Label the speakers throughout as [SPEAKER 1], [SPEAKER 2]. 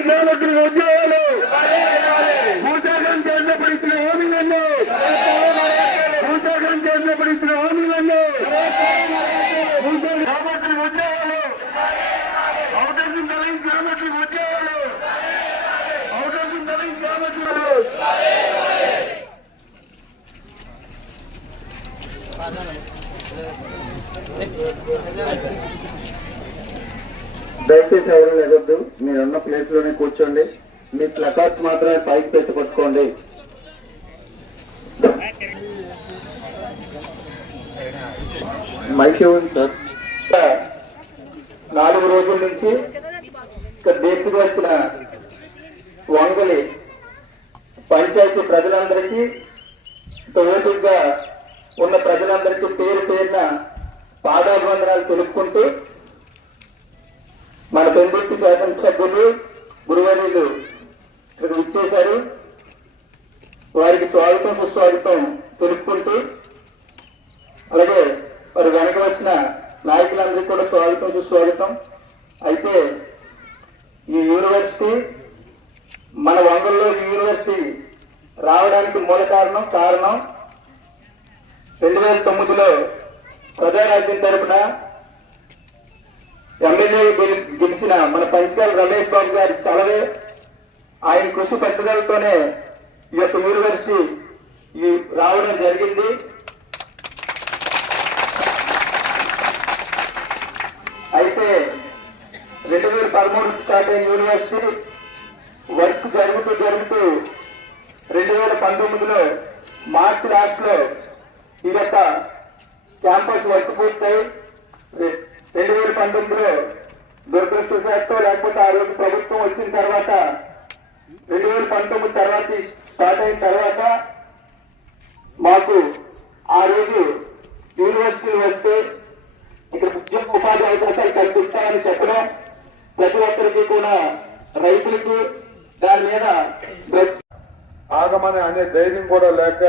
[SPEAKER 1] కార్మికులకు ఉద్యోగాలు భూసాగం చేసినప్పుడు ఇచ్చిన హామీలను భూసాగం చేసినప్పుడు ఇచ్చిన హామీలను కాబట్టి ఉద్యోగాలు అవకాశం కలిగింది కాబట్టి ఉద్యోగాలు అవకాశం కలిగింది కాబట్టి Thank you.
[SPEAKER 2] దయచేసి ఎవరు లేదొద్దు. మీరున్న ప్లేస్లోనే కూర్చోండి. మీ ప్లకార్డ్స్ మాత్రమే పైకి పెట్టి పట్టుకోండి. మైక్ ఇవ్వండి సార్ నాలుగు రోజుల నుంచి ఇక్కడ దీక్షకు వచ్చిన వంగలి పంచాయతీ ప్రజలందరికీ తోటిగా ఉన్న ప్రజలందరికీ పేరు పేరున పాదాభివందనాలు తెలుపుకుంటూ శాసనసభ్యులు గురువర్యులు ఇక్కడ విచ్చేశారు వారికి స్వాగతం సుస్వాగతం తెలుపుకుంటూ అలాగే వారు వెనక వచ్చిన నాయకులందరికీ కూడా స్వాగతం సుస్వాగతం. అయితే ఈ యూనివర్సిటీ మన వంగల్లో యూనివర్సిటీ రావడానికి మూల కారణం కారణం రెండు వేల తొమ్మిదిలో ప్రజారాజ్యం తరపున ఎమ్మెల్యే గెలి- గెలిచిన మన పంచకాల రమేష్ బాబు గారి చలవే. ఆయన కృషి పట్టుదలతోనే ఈ యొక్క యూనివర్సిటీ ఈ రావడం జరిగింది. అయితే రెండు వేల పదమూడు స్టార్ట్ అయిన యూనివర్సిటీ వర్క్ జరుగుతూ జరుగుతూ రెండు వేల పంతొమ్మిదిలో మార్చి లాస్ట్లో ఈ యొక్క క్యాంపస్ వర్క్ పూర్తయి. రెండు వేల పంతొమ్మిదిలో దురదృష్టశాత్తు లేకపోతే ఆ రోజు ప్రభుత్వం వచ్చిన తర్వాత రెండు వేల పంతొమ్మిది తర్వాత స్టార్ట్ అయిన తర్వాత మాకు ఆ రోజు యూనివర్సిటీ వస్తే ఇక్కడ ఉద్యోగ ఉపాధి అవకాశాలు కల్పిస్తామని చెప్పడం ప్రతి ఒక్కరికి కూడా రైతులకు దాని మీద
[SPEAKER 3] ఆగమని అనే ధైర్యం కూడా లేక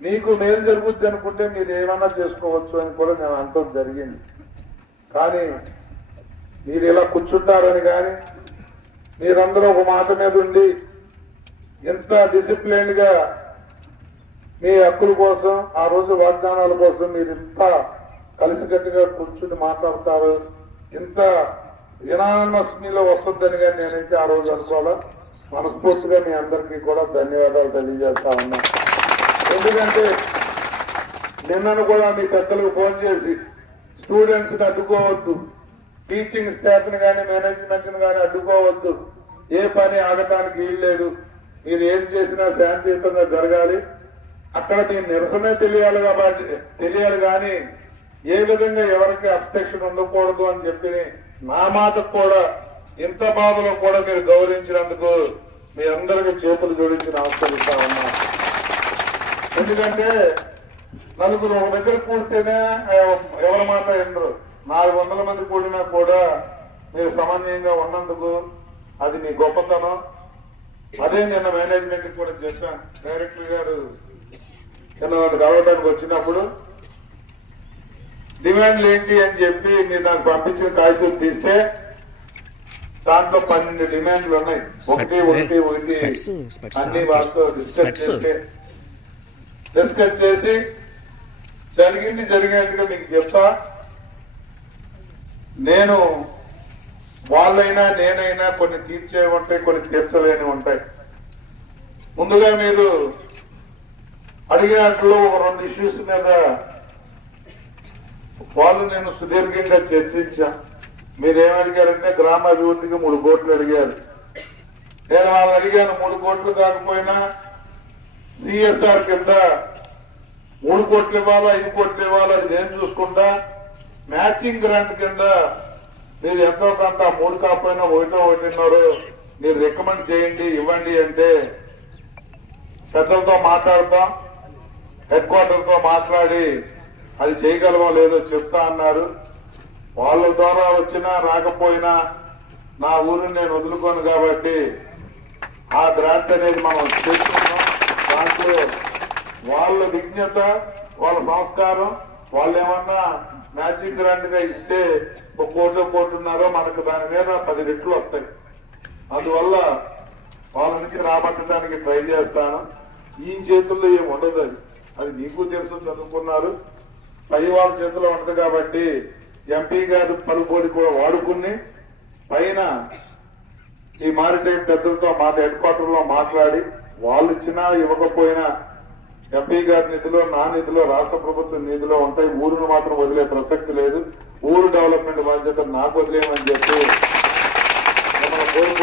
[SPEAKER 3] నీకు మేలు జరుగుద్ది అనుకుంటే మీరు ఏమన్నా చేసుకోవచ్చు అని కూడా నేను అంటం జరిగింది. కానీ మీరు ఇలా కూర్చుంటారని కానీ మీరందరూ ఒక మాట మీద ఉండి ఎంత డిసిప్లైన్ మీ హక్కుల కోసం ఆ రోజు వాగ్దానాల కోసం మీరు ఇంత కలిసికట్టుగా కూర్చుని మాట్లాడతారు ఇంత యునానమస్ మీలో వస్తుందని కానీ నేనైతే ఆ రోజు అనుకోవాలా. మనస్ఫూర్తిగా మీ అందరికీ కూడా ధన్యవాదాలు తెలియజేస్తా ఉన్నా. ఎందుకంటే నిన్నను కూడా మీ పెద్దలకు ఫోన్ చేసి స్టూడెంట్స్ని అడ్డుకోవద్దు. టీచింగ్ స్టాఫ్ని కానీ మేనేజ్మెంట్ని కానీ అడ్డుకోవద్దు. ఏ పని ఆగటానికి వీల్లేదు మీరు ఏం చేసినా శాంతియుతంగా జరగాలి. అక్కడ మీ నిరసనే తెలియాలి కాబట్టి తెలియాలి కానీ ఏ విధంగా ఎవరికి అబ్స్ట్రక్షన్ ఉండకూడదు అని చెప్పి నా మాటకు కూడా ఇంత బాధలో కూడా మీరు గౌరవించినందుకు మీ అందరికీ చేతులు జోడించి నమస్కరిస్తా ఉన్నా ఎందుకంటే నలుగురు ఒక దగ్గర కూడితేనే ఎవ- ఎవరి మాట వినరు. నాలుగు వందల మంది కూడినా కూడా మీరు సమన్వయంగా ఉన్నందుకు అది మీ గొప్పతనం. అదే నిన్న మేనేజ్మెంట్ కూడా చెప్పాను. డైరెక్టర్ గారు నిన్న కలవడానికి వచ్చినప్పుడు డిమాండ్లు ఏంటి అని చెప్పి మీరు నాకు పంపించిన కాగితం తీస్తే దాంట్లో పన్నెండు డిమాండ్లు ఉన్నాయి. ఒకటి ఒకటి ఒకటి అన్ని వాళ్ళతో డిస్కస్. చేసి డిస్కస్ చేసి జరిగింది జరిగినట్టుగా మీకు చెప్తా. నేను వాళ్ళైనా నేనైనా కొన్ని తీర్చేవి ఉంటాయి కొన్ని తీర్చలేని ఉంటాయి. ముందుగా మీరు అడిగినట్లు ఒక రెండు ఇష్యూస్ మీద వాళ్ళు నేను సుదీర్ఘంగా చర్చించా. మీరేమడిగారంటే గ్రామాభివృద్ధికి మూడు కోట్లు అడిగారు. నేను వాళ్ళు అడిగాను మూడు కోట్లు కాకపోయినా సిఎస్ఆర్ కింద మూడు కోట్లు ఇవ్వాలా ఐదు కోట్లు ఇవ్వాలా అది నేను చూసుకుంటా. మ్యాచింగ్ గ్రాంట్ కింద మీరు ఎంతో కొంత మూడు కాకపోయినా ఒకటో ఒకటిన్నర మీరు రికమెండ్ చేయండి ఇవ్వండి అంటే పెద్దలతో మాట్లాడతాం హెడ్ క్వార్టర్తో మాట్లాడి అది చేయగలమో లేదో చెప్తా అన్నారు. వాళ్ళ ద్వారా వచ్చినా రాకపోయినా నా ఊరిని నేను వదులుకోను కాబట్టి ఆ గ్రాంట్ అనేది మనం చేసుకున్నాం దాంట్లో వాళ్ళ విజ్ఞత వాళ్ళ సంస్కారం వాళ్ళు ఏమన్నా మ్యాచింగ్ గ్రాంట్గా ఇస్తే ఒక కోట్లు కోట్లున్నారో మనకు దాని మీద పది రెట్లు వస్తాయి. అందువల్ల వాళ్ళ నుంచి రాబట్టడానికి ట్రై చేస్తాను. ఈ చేతుల్లో ఏమి ఉండదు అది. అది మీకు తెలుసు చదువుకున్నారు. పై వాళ్ళ చేతిలో ఉండదు కాబట్టి ఎంపీ గారు పలుకోడి కూడా వాడుకుని పైన ఈ మారిటైం పెద్దలతో మాట హెడ్ క్వార్టర్లో మాట్లాడి వాళ్ళు ఇచ్చినా ఇవ్వకపోయినా ఎంపీ గారి నిధిలో నా నిధిలో రాష్ట్ర ప్రభుత్వం నిధిలో ఉంటాయి. ఊరును మాత్రం వదిలే ప్రసక్తి లేదు. ఊరు డెవలప్మెంట్ బాధ్యత నాకు వదిలేమని చెప్పి మిమ్మల్ని